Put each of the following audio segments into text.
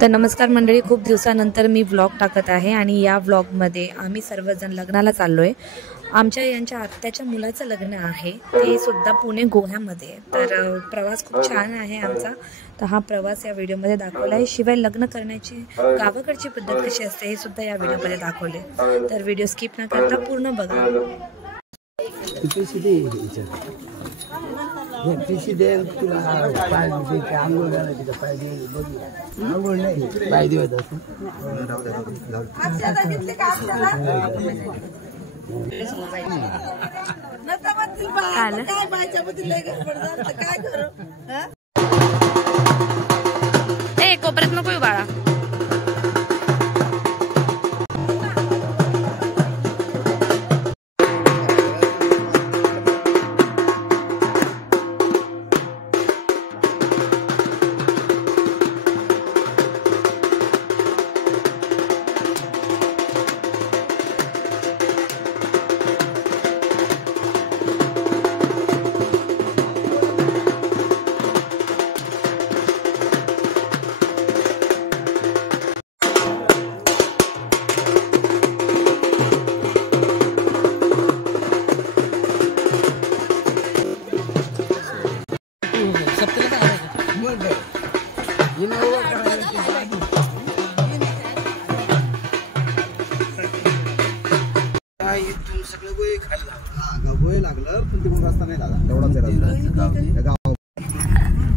तर नमस्कार मंडळी, खूप दिवसानंतर मी व्लॉग टाकत आहे आणि या व्लॉगमध्ये आम्ही सर्वजण लग्नाला चाललो आहे. आमच्या यांच्या आत्याच्या मुलाचं लग्न आहे, ते सुद्धा पुणे गोव्यामध्ये. तर प्रवास खूप छान आहे आमचा. तर हा प्रवास या व्हिडिओमध्ये दाखवला आहे. शिवाय लग्न करण्याची गावाकडची पद्धत कशी असते हे सुद्धा या व्हिडिओमध्ये दाखवले. तर व्हिडिओ स्किप न करता पूर्ण बघा. कोपऱ्यात नको बाळा.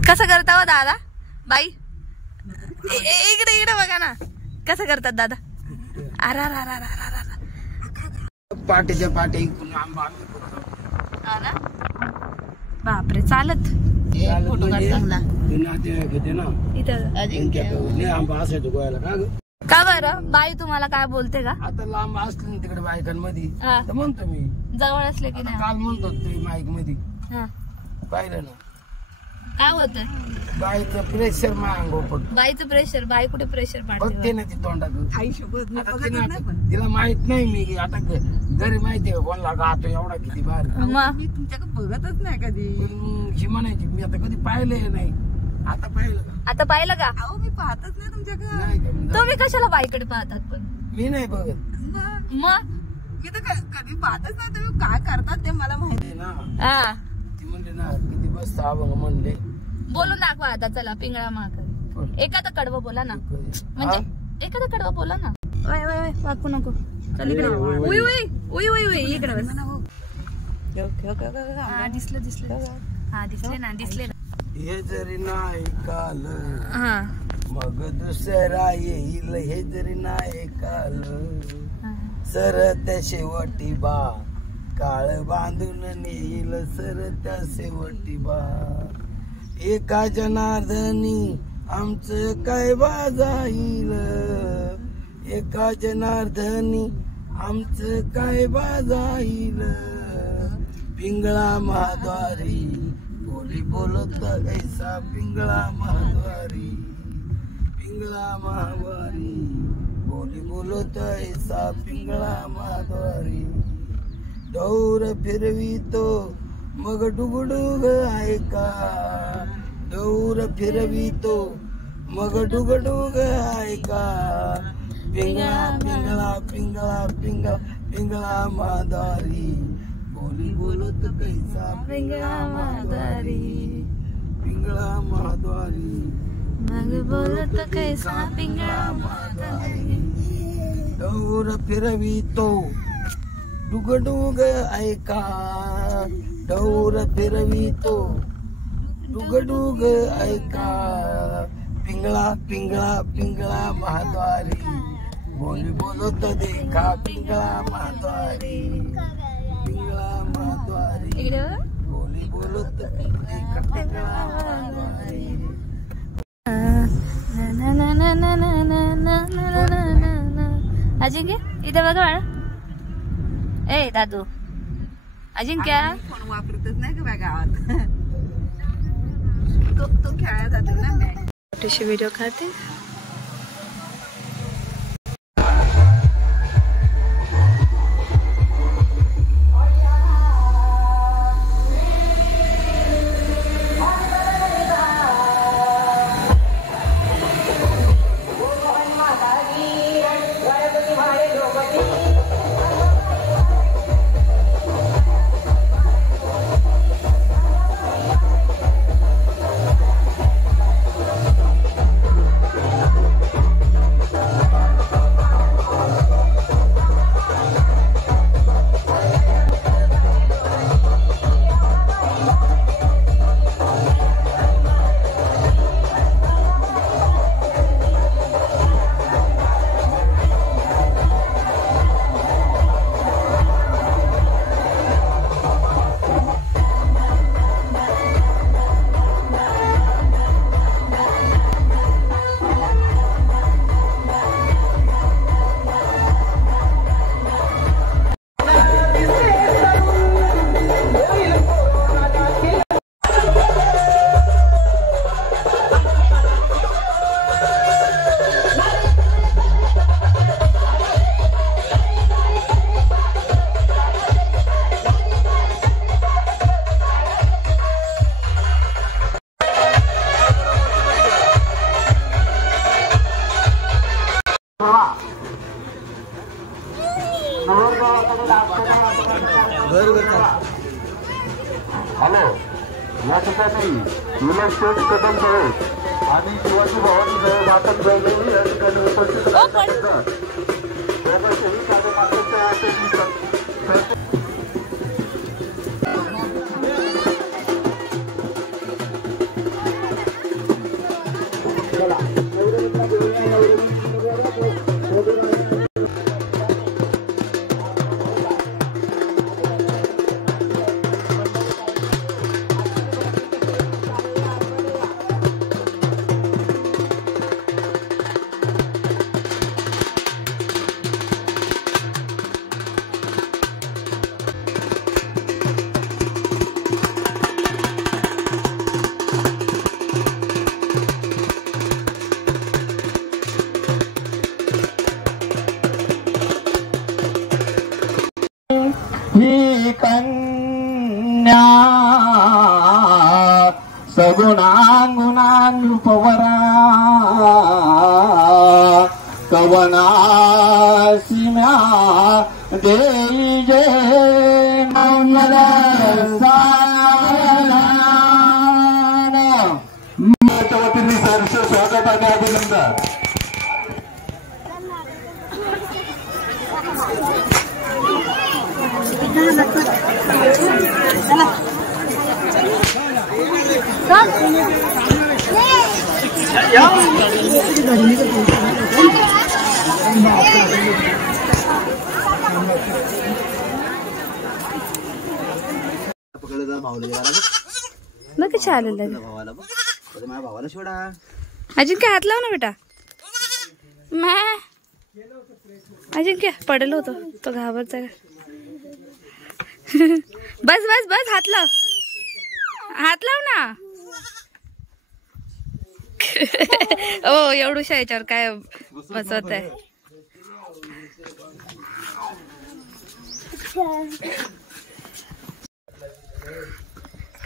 कसं करता हो दादा बाई? इकडे इकडे बघा ना, कसं करतात दादा? पाटीच्या पाटी बापरे, चालत फोटो का बरं? बाई तुम्हाला काय बोलते का? आता लांब असले तिकडे बायकांमध्ये तर म्हणतो मी, जवळ असले की नाही काल म्हणतो ते माईक मध्ये पाहिलं ना काय होत? बाईचं प्रेशर मागो पडतो. बाईचं प्रेशर? बाई कुठे प्रेशर बघते ना ती तोंडात. तिला माहित नाही मी आता घरी माहितीये का कोणाला गातो एवढा किती बाहेर. मी तुमच्याकडे बघतच नाही कधी. ही म्हणायची मी आता कधी पाहिलंय नाही. आता पाहिलं का? आता पाहिलं का? अहो मी पाहतच नाही तुमच्याकडे. तुम्ही कशाला बाईकडे पाहतात? पण मी नाही बघत. मग मी तर कधी पाहतच नाही. तुम्ही काय करतात ते मला माहिती ना. ती म्हणले ना किती बसता अभंग म्हणले. बोलून दाखवा आता. चला पिंगळा महाकाल एखादा कडवं बोला ना, म्हणजे एखादा कडवं बोला ना. वय वय वय वाकू नको. चल इकडे. उई उई उई उई उई इकडे बस. दिसलं दिसलं. हा दिसले ना, दिसले ना. हे जरी नाही काल मग दुसरा येईल. हे जरी नाही काल सरत्या शेवटी बा काळ बांधून नेईल. सरत्या शेवटी बा एका जनार्दनी आमचं काय बाजाईल. एका जनार्दनी आमचं काय बाजाईल. पिंगळा महाद्वारी बोली बोलत ऐसा. पिंगळा महाद्वारी पिंगळा महाद्वारी बोली बोलत ऐसा. पिंगळा महाद्वारी डौर फिरवितो मग डुगडुग ऐका. डौर फिरवितो मग डुगडुग ऐका. पिंगळा पिंगळा पिंगळा पिंगळा पिंगळा महाद्वारी बोली बोलत कैसा. पिंगळा महाद्वारी पिंगळा महाद्वारी मग बोलत कैसा. पिंगळा महाद्वारी डौर फिरवितो डुगडुग ऐका. डौर फिरवितो डुगडुग ऐका. पिंगळा पिंगळा पिंगळा महाद्वारी बोली बोलत देखा. पिंगळा महाद्वारी पिंगळा महाद्वारी बोली बोलत देखा. पिंगळा महाद्वारी. अजिंक्य इथे बघा बाळा. ए दादू, अजिंक्य फोन वापरतच नाही का गावात. तो खेळायला जातो ना. छोटीशी व्हिडिओ खाते. इलेक्शन कदम साहेब आणि शिवाजी भवानी साहेब वाटप जवळ या ठिकाणी उपस्थित राहतात. शहीद कार्यकर्त्यांच्या ही कन्या सगुणांगुणानुपवरा कवनासिम्या देई जे माझ्या वतीने सहर्ष स्वागत आणि अभिनंदन. मग कशा आलेलं माझ्या भावाला सोडा. अजिंक्य हात लाव ना बेटा. अजिंक्य पडेल होतो तो घाबरचा. बस बस बस हात लाव ना. ओ एवढूशा याच्यावर काय बसवत आहे.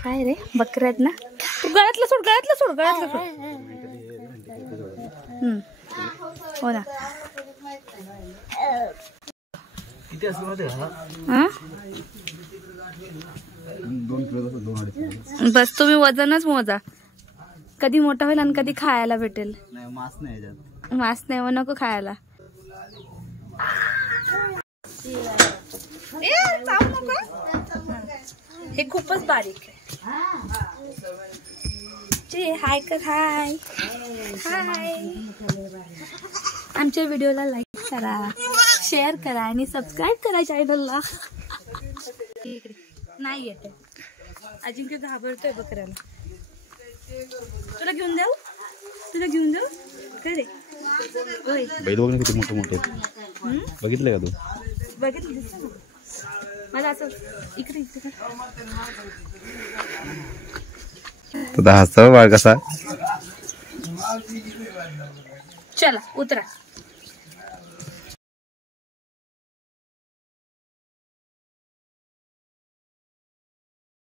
काय रे बकऱ्या आहेत ना. तू गळ्यातलं सोड. हो ना. किती असं माहिती का? बस तुम्ही वजनच मोजा. कधी मोठा होईल आणि कधी खायला भेटेल. नाही मास नाही याच्यात. मास नाही मग नको खायला. हे खूपच बारीक आहे. हाय कर. हाय आमच्या व्हिडिओला लाईक करा, शेअर करा आणि सबस्क्राईब करा चॅनलला. नाही येते. अजिंक्य घाबरतोय बकऱ्याला. तुला घेऊन जाऊ काय रे. बैल बघ ना किती मोठे मोठे. बघितले का तू? बघितलं मला असं इकडे. हसतो बाळ कसा. चला उतरा.